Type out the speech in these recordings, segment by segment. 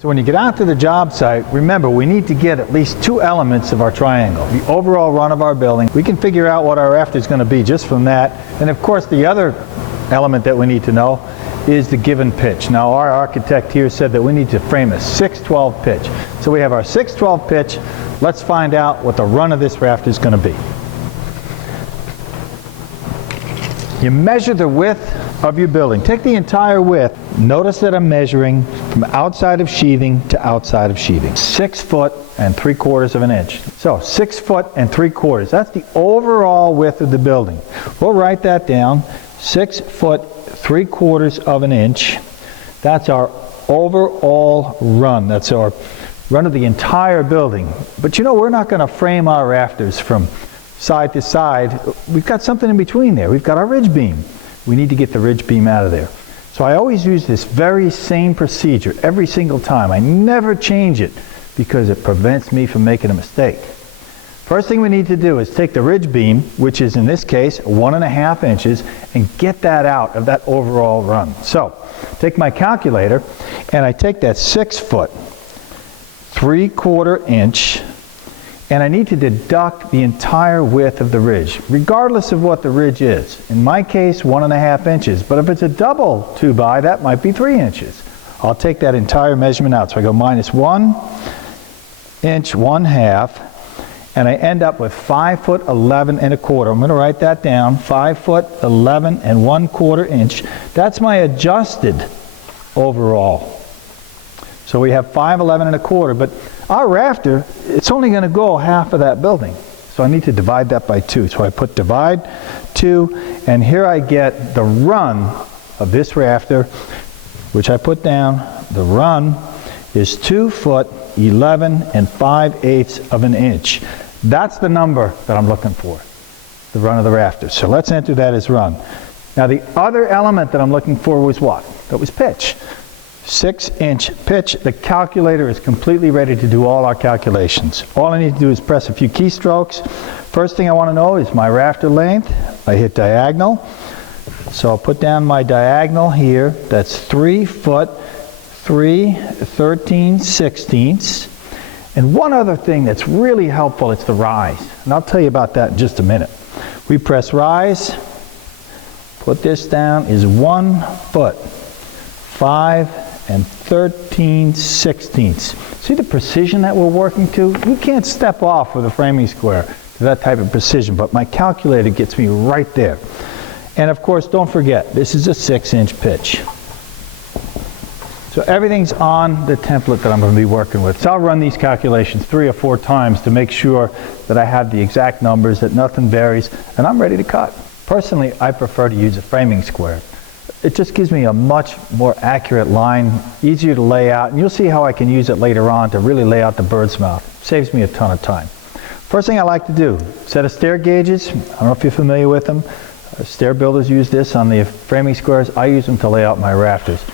So when you get out to the job site, remember we need to get at least 2 elements of our triangle. The overall run of our building. We can figure out what our rafter is going to be just from that. And of course the other element that we need to know is the given pitch. Now our architect here said that we need to frame a 6/12 pitch. So we have our 6/12 pitch. Let's find out what the run of this rafter is going to be. You measure the width of your building. Take the entire width. Notice that I'm measuring from outside of sheathing to outside of sheathing. 6 foot and 3/4 of an inch. So 6 foot and 3/4. That's the overall width of the building. We'll write that down. 6 foot 3/4 of an inch. That's our overall run. That's our run of the entire building. But you know, we're not going to frame our rafters from side to side. We've got something in between there. We've got our ridge beam. We need to get the ridge beam out of there. So I always use this very same procedure every single time. I never change it because it prevents me from making a mistake. First thing we need to do is take the ridge beam, which is in this case 1.5 inches, and get that out of that overall run. So take my calculator and I take that 6 foot 3/4 inch, and I need to deduct the entire width of the ridge, regardless of what the ridge is. In my case, 1.5 inches, but if it's a double 2x, that might be 3 inches. I'll take that entire measurement out. So I go -1 inch 1/2, and I end up with 5 foot 11 1/4. I'm going to write that down, 5 foot 11 1/4 inch. That's my adjusted overall. So we have 5'11 1/4, but our rafter, it's only going to go half of that building. So I need to divide that by 2. So I put divide 2, and here I get the run of this rafter, which I put down. The run is 2 foot 11 5/8 of an inch. That's the number that I'm looking for, the run of the rafter. So let's enter that as run. Now the other element that I'm looking for was what? That was pitch. 6-inch pitch. The calculator is completely ready to do all our calculations. All I need to do is press a few keystrokes. First thing I want to know is my rafter length. I hit diagonal. So I'll put down my diagonal here. That's 3 foot 3/13/16. And one other thing that's really helpful, it's the rise. And I'll tell you about that in just a minute. We press rise. Put this down is 1 foot 5/13/16. See the precision that we're working to? You can't step off with a framing square to that type of precision, but my calculator gets me right there. And of course, don't forget, this is a 6-inch pitch. So everything's on the template that I'm going to be working with. So I'll run these calculations 3 or 4 times to make sure that I have the exact numbers, that nothing varies, and I'm ready to cut. Personally, I prefer to use a framing square. It just gives me a much more accurate line, easier to lay out, and you'll see how I can use it later on to really lay out the bird's mouth. Saves me a ton of time. First thing I like to do, set of stair gauges. I don't know if you're familiar with them. Stair builders use this on the framing squares. I use them to lay out my rafters.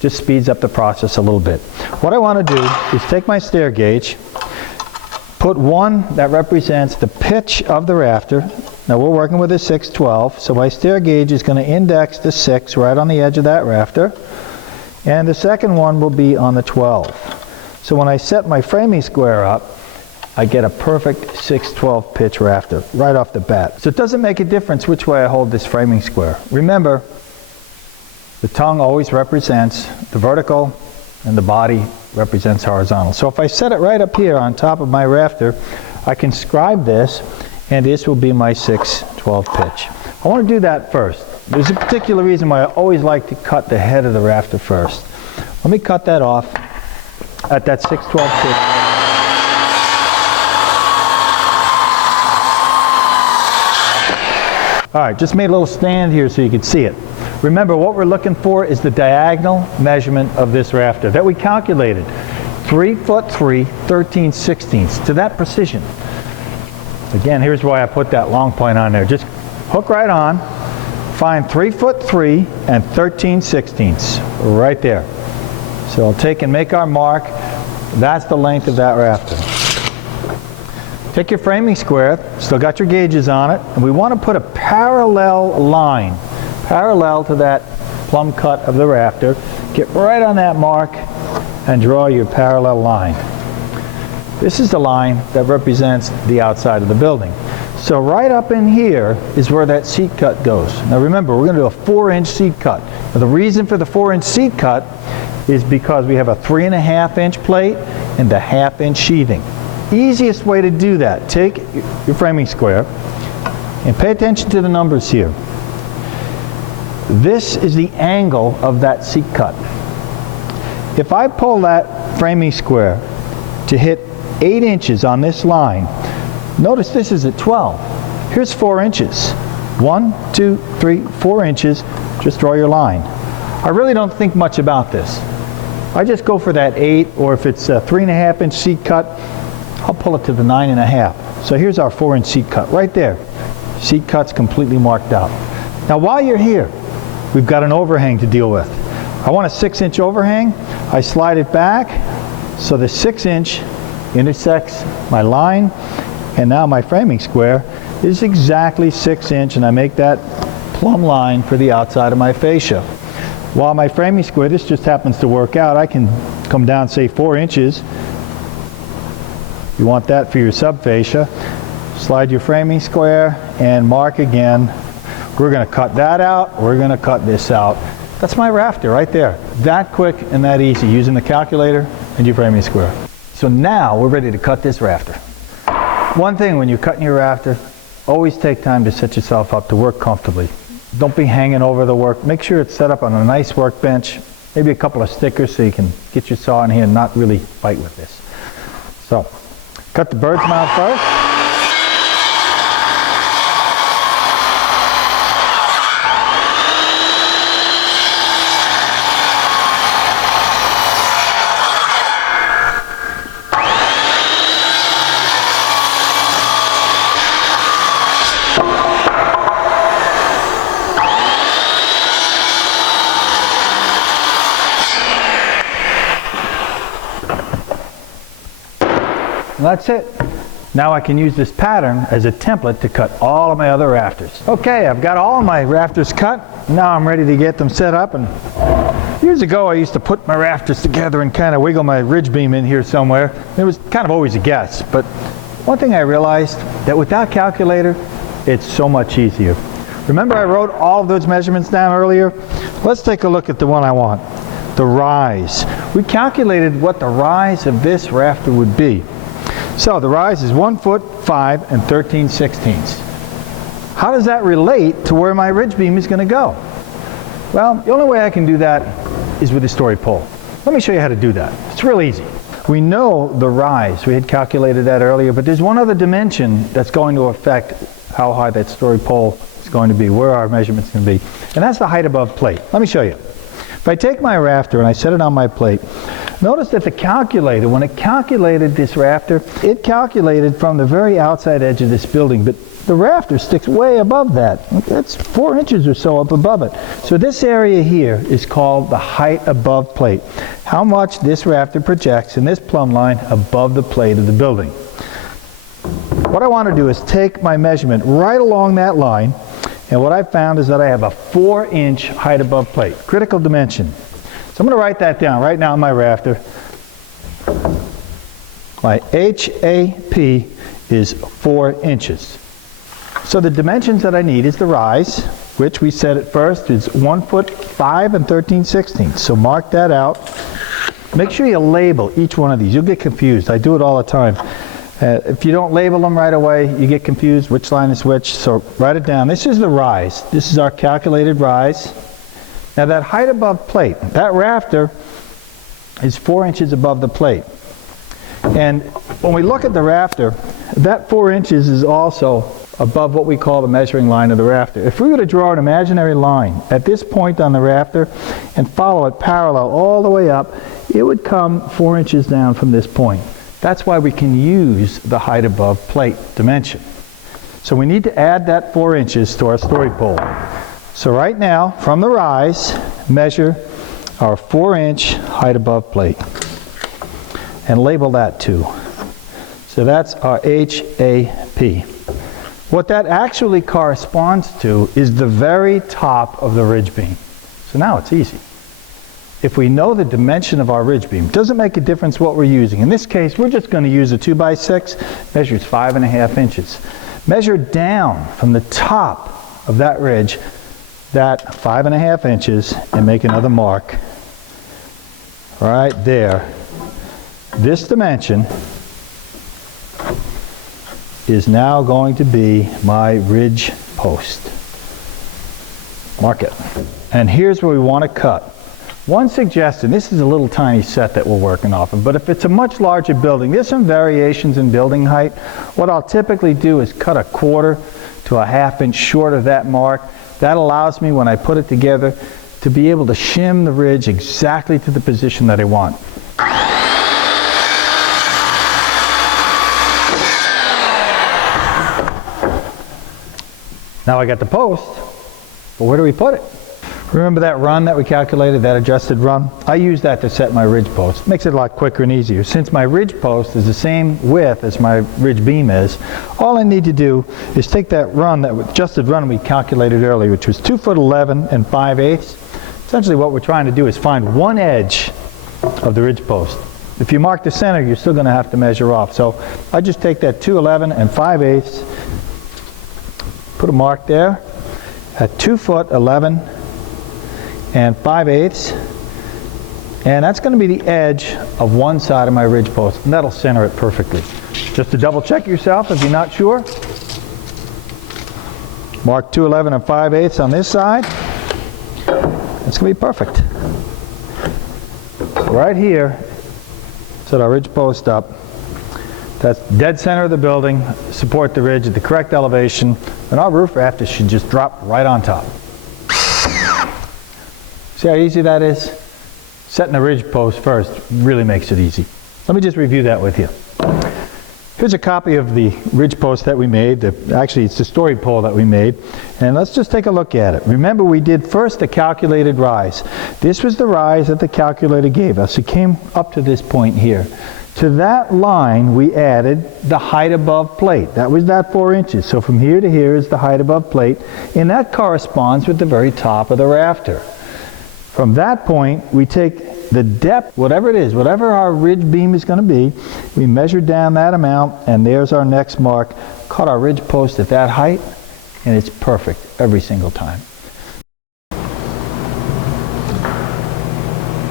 Just speeds up the process a little bit. What I want to do is take my stair gauge, put one that represents the pitch of the rafter. Now we're working with a 6/12, so my stair gauge is going to index the 6 right on the edge of that rafter, and the second one will be on the 12. So when I set my framing square up, I get a perfect 6/12 pitch rafter right off the bat. So it doesn't make a difference which way I hold this framing square. Remember, the tongue always represents the vertical and the body represents horizontal. So if I set it right up here on top of my rafter, I can scribe this, and this will be my 6/12 pitch. I want to do that first. There's a particular reason why I always like to cut the head of the rafter first. Let me cut that off at that 6/12 pitch. All right, just made a little stand here so you can see it. Remember, what we're looking for is the diagonal measurement of this rafter that we calculated. 3 foot 3/13/16 to that precision. Again, here's why I put that long point on there. Just hook right on, find 3 foot 3/13/16 right there. So I'll take and make our mark. That's the length of that rafter. Take your framing square, still got your gauges on it, and we want to put a parallel line, parallel to that plumb cut of the rafter. Get right on that mark, and draw your parallel line. This is the line that represents the outside of the building. So right up in here is where that seat cut goes. Now remember, we're going to do a 4-inch seat cut. Now the reason for the 4-inch seat cut is because we have a 3.5-inch plate and a 1/2-inch sheathing. Easiest way to do that, take your framing square and pay attention to the numbers here. This is the angle of that seat cut. If I pull that framing square to hit 8 inches on this line, notice this is at 12. Here's 4 inches. 1, 2, 3, 4 inches. Just draw your line. I really don't think much about this. I just go for that 8, or if it's a 3.5-inch seat cut, I'll pull it to the 9.5. So here's our 4-inch seat cut right there. Seat cut's completely marked out. Now while you're here, we've got an overhang to deal with. I want a 6-inch overhang. I slide it back so the 6-inch intersects my line, and now my framing square is exactly 6-inch, and I make that plumb line for the outside of my fascia. While my framing square, this just happens to work out, I can come down, say 4 inches. You want that for your subfascia. Slide your framing square and mark again. We're going to cut that out. We're going to cut this out. That's my rafter right there. That quick and that easy, using the calculator and your framing square. So now we're ready to cut this rafter. One thing when you're cutting your rafter, always take time to set yourself up to work comfortably. Don't be hanging over the work. Make sure it's set up on a nice workbench, maybe a couple of stickers so you can get your saw in here and not really fight with this. So, cut the bird's mouth first. And that's it. Now I can use this pattern as a template to cut all of my other rafters. Okay, I've got all of my rafters cut. Now I'm ready to get them set up. And years ago I used to put my rafters together and kind of wiggle my ridge beam in here somewhere. It was kind of always a guess. But one thing I realized, that without calculator, it's so much easier. Remember I wrote all of those measurements down earlier? Let's take a look at the one I want. The rise. We calculated what the rise of this rafter would be. So the rise is 1 foot 5 and 13/16. How does that relate to where my ridge beam is going to go? Well, the only way I can do that is with a story pole. Let me show you how to do that. It's real easy. We know the rise. We had calculated that earlier, but there's one other dimension that's going to affect how high that story pole is going to be, where our measurement's going to be, and that's the height above plate. Let me show you. If I take my rafter and I set it on my plate, notice that the calculator, when it calculated this rafter, it calculated from the very outside edge of this building, but the rafter sticks way above that. That's 4 inches or so up above it. So this area here is called the height above plate. How much this rafter projects in this plumb line above the plate of the building. What I want to do is take my measurement right along that line, and what I found is that I have a 4-inch height above plate, critical dimension. So I'm going to write that down right now on my rafter. My HAP is 4 inches. So the dimensions that I need is the rise, which we said at first is 1 foot 5 and 13/16. So mark that out. Make sure you label each one of these. You'll get confused. I do it all the time. If you don't label them right away, you get confused which line is which. So write it down. This is the rise. This is our calculated rise. Now that height above plate, that rafter is 4 inches above the plate. And when we look at the rafter, that 4 inches is also above what we call the measuring line of the rafter. If we were to draw an imaginary line at this point on the rafter and follow it parallel all the way up, it would come 4 inches down from this point. That's why we can use the height above plate dimension. So we need to add that 4 inches to our story pole. So right now, from the rise, measure our 4-inch height above plate. And label that too. So that's our HAP. What that actually corresponds to is the very top of the ridge beam. So now it's easy. if we know the dimension of our ridge beam, doesn't make a difference what we're using. In this case, we're just going to use a 2x6, measures 5.5 inches. Measure down from the top of that ridge, that 5.5 inches, and make another mark right there. This dimension is now going to be my ridge post. Mark it. And here's where we want to cut. One suggestion, this is a little tiny set that we're working off of, but if it's a much larger building, there's some variations in building height. What I'll typically do is cut 1/4 to 1/2 inch short of that mark. That allows me, when I put it together, to be able to shim the ridge exactly to the position that I want. Now I got the post, but where do we put it? Remember that run that we calculated, that adjusted run? I use that to set my ridge post. Makes it a lot quicker and easier. Since my ridge post is the same width as my ridge beam is, all I need to do is take that run, that adjusted run we calculated earlier, which was 2'11" and 5/8. Essentially what we're trying to do is find one edge of the ridge post. If you mark the center, you're still going to have to measure off. So I just take that 2'11" and 5/8, put a mark there at 2'11" and 5/8, and that's going to be the edge of one side of my ridge post, and that'll center it perfectly. Just to double check yourself if you're not sure, mark 2'11" and 5/8 on this side. That's going to be perfect. So right here, set our ridge post up. That's dead center of the building, support the ridge at the correct elevation, and our roof rafters should just drop right on top. See how easy that is? Setting the ridge post first really makes it easy. Let me just review that with you. Here's a copy of the ridge post that we made. Actually, it's the story pole that we made. And let's just take a look at it. Remember, we did first the calculated rise. This was the rise that the calculator gave us. It came up to this point here. To that line, we added the height above plate. That was that 4 inches. So from here to here is the height above plate, and that corresponds with the very top of the rafter. From that point, we take the depth, whatever it is, whatever our ridge beam is going to be, we measure down that amount, and there's our next mark. Cut our ridge post at that height, and it's perfect every single time.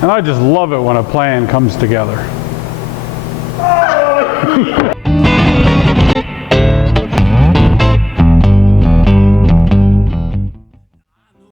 And I just love it when a plan comes together.